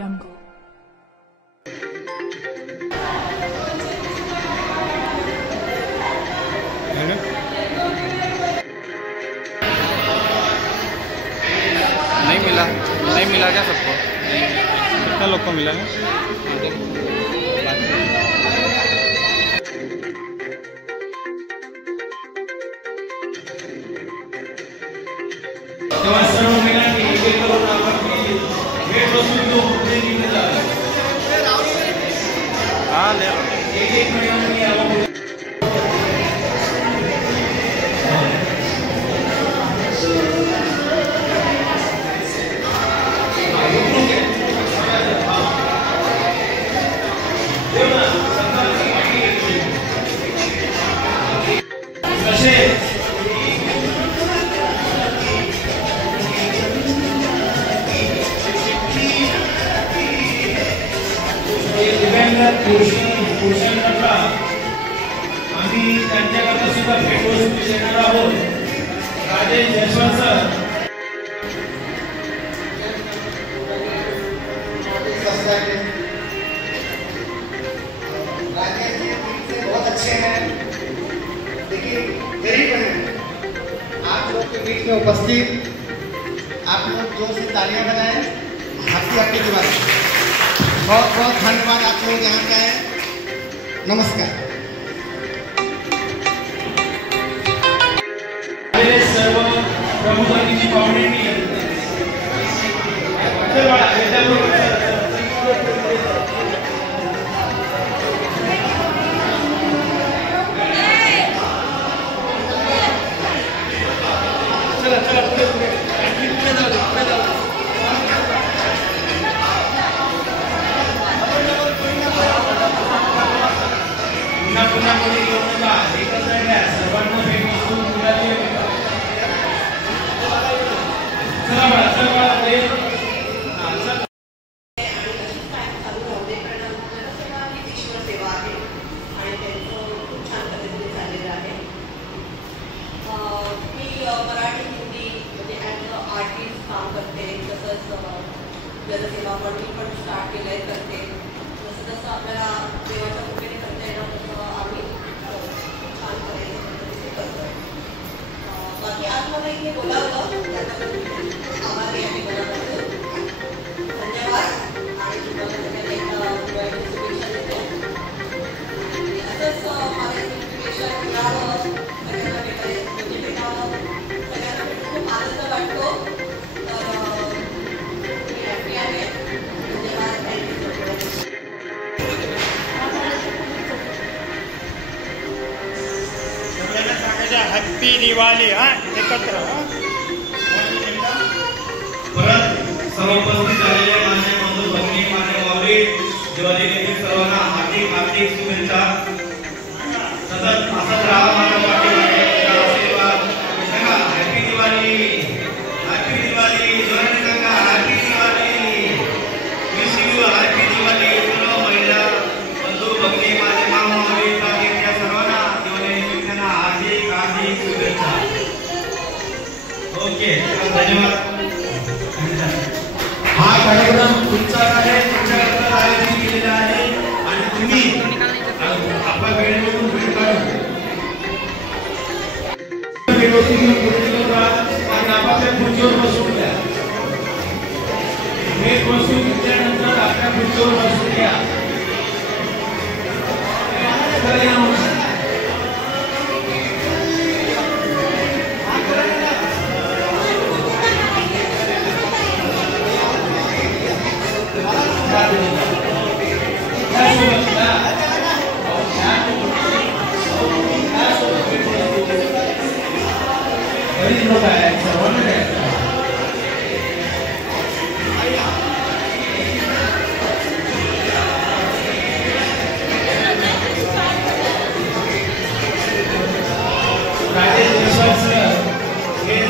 Jungle. नहीं मिला क्या सबको? कितना लोग को मिला है? हाँ ले रहा पोषण करता आम्ही त्यांच्याकरता सुद्धा भेटवस्तू देणार आहोत. राजेश जयस्वाल सर राजेश जी बहुत अच्छे हैं, लेकिन गरीब हैं. आप लोग के बीच में उपस्थित आप लोग जोर से तालियां बजाएं. आपकी दीवार बहुत बहुत धन्यवाद. आप लोग यहाँ पे आए. नमस्कार. सर्व प्रमुखांची पाहुण्यांनी जनसेवा पण स्टार्ट केलं आहे. करते जसं जसं आपल्याला देवाच्या कृपेने करता येणार तसं आम्ही छान करतो. बाकी आज मला इथे बोलावलं त्याबद्दल आभारी आहे. बोलावलं धन्यवाद आणि तुम्हाला सगळ्यांना शुभेच्छा देते. असंच मला इन्फॉर्मेशन मिळावं, सगळ्यांना भेटावं, सगळ्यांना भेटून खूप आनंद वाटतो. हॅपी दिवाळी. हा एकत्र परत सर्व उपस्थित झालेले माझे बंधू भगिनी माझे वावरे दिवाळी देखील सर्वांना हार्दिक हार्दिक शुभेच्छा. सतत असत राहा माझ्या पाठीमागे. आशीर्वाद सांगा. Happy Diwali, happy Diwali. जोराने सांगा happy Diwali. Wish you happy Diwali. सर्व महिला बंधू भगिनी माझे मामावरी त्या सर्वांना दिवाळी निमित्तानं हार्दिक हार्दिक शुभेच्छा. ओके धन्यवाद. हा कार्यक्रम तुमचा आहे, तुमच्याकरता आयोजित केलेला आहे आणि तुम्ही आपल्या वेळेमधून वेळ काढून आपापल्या खुर्चीवर बसून घ्या. एक वस्तू घेतल्यानंतर आपल्या खुर्चीवर बसून घ्या.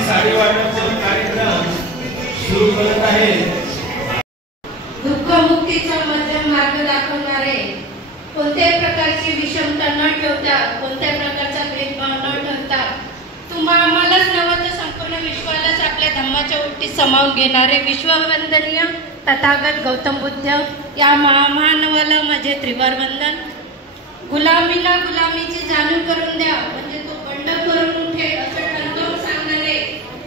साडी वाटपचा कार्यक्रम सुरू करत आहे. दुःखमुक्तीचा मध्यम मार्ग दाखवणारे, कोणत्याही प्रकारची विषमता न ठेवता, कोणत्याही प्रकारचा भेदभाव न ठेवता आम्हालाच नव्हे तर संपूर्ण विश्वालाच आपल्या धम्माच्या ओटीत सामावून घेणारे विश्ववंदनीय तथागत गौतम बुद्ध या महामानवाला माझे त्रिवार वंदन. गुलामीला गुलामीची जाणीव करून द्या, म्हणजे तो बंड करून उठे असं ठणकावून सांगणारे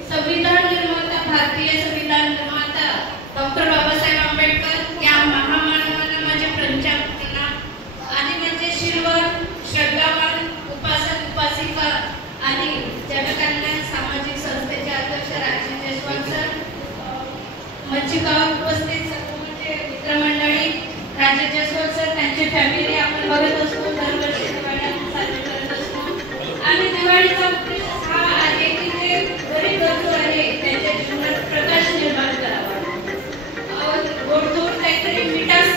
संविधान निर्माता, भारतीय संविधान निर्माता डॉक्टर बाबासाहेब आंबेडकर या महामानवाला माझे प्रणाम. आणि म्हणजे शिरवर श्रद्धावान उपासक उपासिका आणि जनकल्याण सामाजिक संस्थेचे अध्यक्ष राजेश जयस्वाल सर, मंचिकावर उपस्थित सर्व म्हणजे मित्रमंडळी, राजेश जयस्वाल सर त्यांची फॅमिली आपण बघत असतो, दरवर्षी दिवाळी आपण साजरी करत असतो. आणि दिवाळीचा उद्देश हा आहे की जे गरीब गरजू आहे त्यांच्या जीवनात प्रकाश निर्माण करावा, गोडधोड काहीतरी मिठास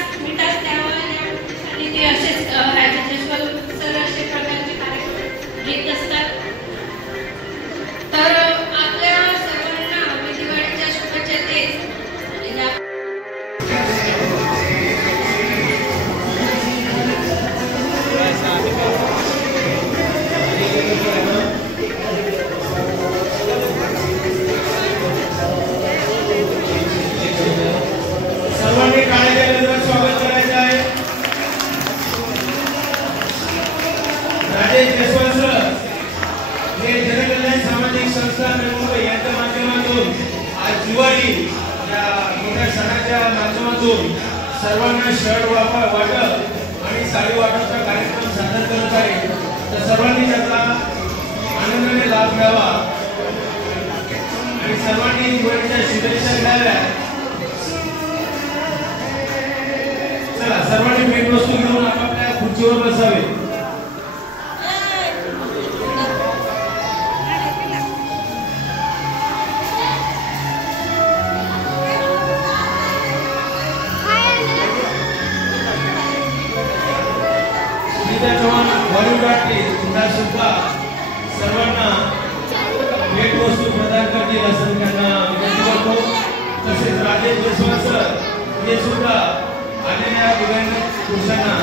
द्यावा या उद्देशाने ते असेच राजेश जयस्वाल सर असे प्रकारचे कार्यक्रम घेत असतात. तर आपल्या सर्वांना मी दिवाळीच्या शुभेच्छा देत. सर्वांनी टाळ्या वाजवून स्वागत करायचं आहे. राजेश जयस्वाल सर हे जनकल्याण सामाजिक संस्था मुंबई यांच्या माध्यमातून आज दिवाळी या मोठ्या सणाच्या माध्यमातून सर्वांना शर्ट वाटप आणि साडी वाटपचा कार्यक्रम सादर करत आहे. तर सर्वांनी त्याचा आनंदाने लाभ घ्यावा आणि सर्वांनी दिवाळीच्या शुभेच्छा द्याव्या. चला सर्वांनी भेटवस्तू घेऊन आपापल्या खुर्चीवर बसावे. सुद्धा सर्वांना भेटवस्तू प्रदान करतील असं त्यांना विनंती करतो. तसेच राजेश जयस्वाल सर हे सुद्धा आलेल्या दिव्यांग पुरुषांना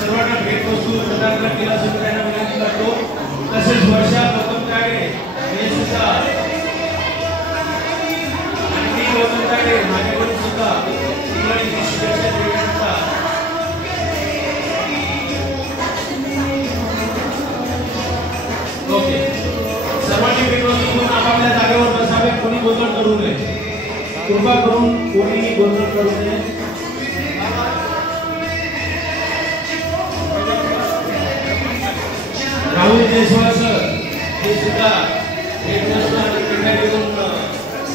सर्वांना भेटवस्तू प्रदान करतील असं त्यांना विनंती करतो. तसेच वर्षा गौतम ताडे हे सुद्धा आणि मी गौतम ताडे माझ्याकडून सुद्धा दिवाळीची शुभेच्छा देण्याचा ओके. सर्वांनी भेटवस्तू घेऊन आपापल्या जागेवर बसावे. कोणी गोंधळ करू नये, कृपा करून कोणीही गोंधळ करू नये. राहुल जयस्वाल सर हे सुद्धा भेटवस्तू आणि पेंड्या घेऊन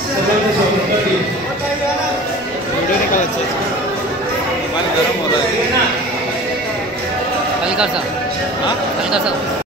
सर्वांचे स्वागत करतील. व्हिडिओ निकालायचा पाणी गरम हो रहा है. हल्का सा